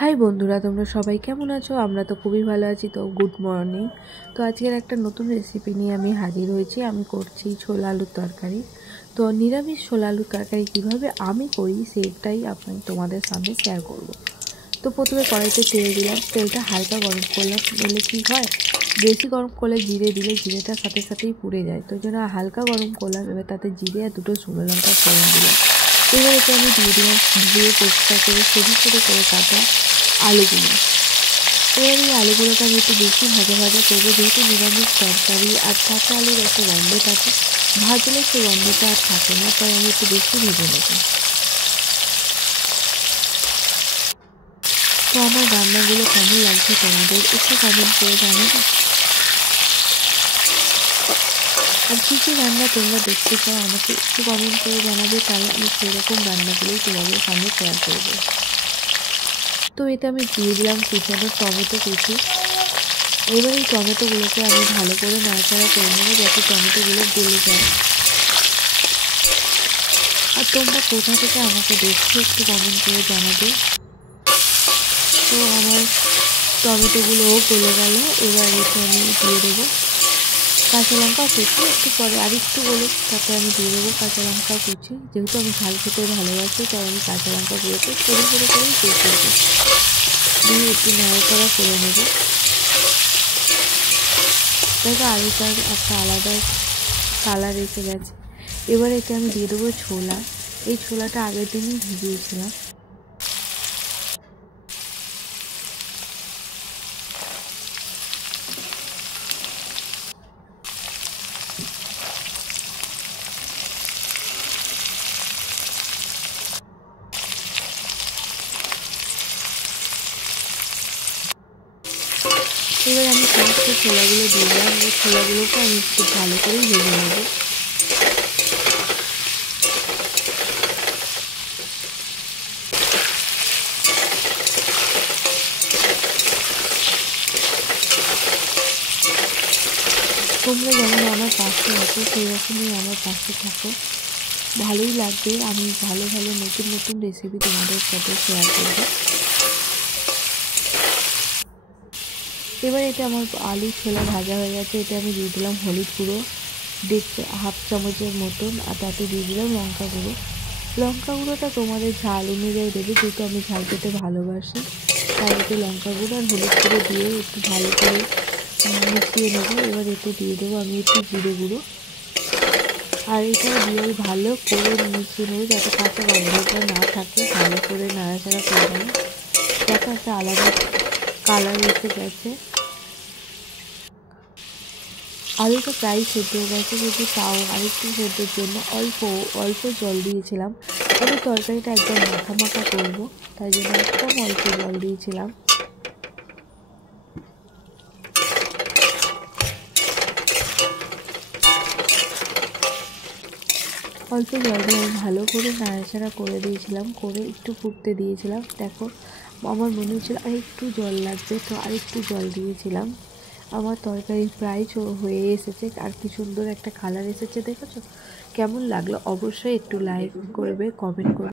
High বন্ধুরা, তোমরা সবাই কেমন আছো? আমরা তো খুবই ভালো আছি। তো গুড মর্নিং। তো আজকের একটা নতুন রেসিপি নিয়ে আমি হাজির হয়েছি। আমি করছি ছোলা আলুর তরকারি। তো নিরামিষ ছোলা আলুর তরকারি কীভাবে আমি করি সেটাই আমি তোমাদের সামনে শেয়ার করব। তো প্রথমে কড়াইতে তেল দিলাম, তেলটা হালকা গরম করলাম। বলে কি হয়, বেশি গরম করলে জিরে দিলে জিরেটা সাথে সাথেই পুড়ে যায়, তো জন্য হালকা গরম করলাম। এবার তাতে জিরে আর দুটো শুকনো লঙ্কা ফোড়ন দিলাম। এবার এতে আমি দিয়ে দিলাম ধুয়ে পরিষ্কার করে সরু সরু করে কাটা আলুগুলো। এবার এই আলুগুলোকে আমি একটু বেশি ভাজা ভাজা করবো, যেহেতু নিরামিষ তরকারি আর কাঁচা আলুর একটা গন্ধ থাকে, ভাজলে সেই গন্ধটা আর থাকে না, তাই আমি একটু বেশি ভেজে নেব। তো আমার রান্নাগুলো কেমন লাগছে তোমাদের একটু কমেন্ট করে জানাবে। আর কী কী রান্না তোমরা দেখতে চাও আমাকে একটু কমেন্ট করে জানাবে, তাহলে আমি সেরকম রান্নাগুলোই তোমাদের সামনে শেয়ার করবো। তো এতে আমি দিয়ে দিলাম কুচানো টমেটো কুচি। এবার এই টমেটোগুলোকে আমি ভালো করে নাড়াচাড়া করে নেবো, যাতে টমেটোগুলো গলে যায়। আর তোমরা কোথা থেকে আমাকে দেখছো একটু কমেন্ট করে জানাবে। তো আমার টমেটোগুলোও গলে গেল। এবার এতে আমি দিয়ে দেবো কাঁচা লঙ্কা কুচি। একটু পরে আর একটু গলে তাতে আমি দিয়ে দেবো কাঁচা লঙ্কা কুচি। যেহেতু আমি ঝাল খেতে ভালোবাসি, তাই আমি কাঁচা লঙ্কাগুলোকে সরু সরু করেই কুচি দেবো, দিয়ে একটু নাড়াচাড়া করে নেবো। দেখো আলুটার একটা আলাদা কালার এসে গেছে। এবার এতে আমি দিয়ে দেবো ছোলা। এই ছোলাটা আগের দিনই ভিজিয়েছিলাম। এবার আমি সমস্ত ছোলাগুলো দিয়ে দিলাম। এই ছোলাগুলোকে আমি একটু ভালো করেই ভেজে নেব। তোমরা যেমন আমার পাশে আছো সেই রকমই আমার পাশে থাকো, ভালোই লাগবে। আমি ভালো ভালো নতুন নতুন রেসিপি তোমাদের সাথে শেয়ার করব। এবার এটা আমার আলু ছোলা ভাজা হয়ে গেছে। এটা আমি দিয়ে দিলাম হলুদ গুঁড়ো 1.5 চামচের মতন, আর তাতে দিয়ে দিলাম লঙ্কা গুঁড়ো। লঙ্কা গুঁড়োটা তোমাদের ঝাল অনুযায়ী দেবে, যেহেতু আমি ঝাল খেতে ভালোবাসি, তাই এতে লঙ্কা গুঁড়ো আর হলুদ গুঁড়ো দিয়ে একটু ভালো করে মিশিয়ে নেবো। এবার এতে দিয়ে দেবো আমি একটু জিরে গুঁড়ো, আর এটা দিয়ে ভালো করে মিশিয়ে নেবো, যাতে কাঁচা গন্ধটা না থাকে। ভালো করে নাড়াচাড়া করে নেবো। দেখো একটা আলাদা কালার এসে গেছে। আলুটা প্রায় সেদ্ধ হয়ে গেছে, কিন্তু তাও আরেকটু সেদ্ধর জন্য অল্প অল্প জল দিয়েছিলাম। আমি তরকারিটা একদম মাখা মাখা করবো, তাই জন্য একদম অল্প জল দিয়েছিলাম। অল্প জল দিয়ে আমি ভালো করে নাড়াচাড়া করে দিয়েছিলাম, করে একটু ফুটতে দিয়েছিলাম। দেখো আমার মনে হচ্ছিল আর একটু জল লাগবে, তো আরেকটু জল দিয়েছিলাম। আমার তরকারি প্রায় হয়ে এসেছে। আর কি সুন্দর একটা কালার এসেছে, দেখেছো? কেমন লাগলো অবশ্যই একটু লাইক করবে, কমেন্ট করবে।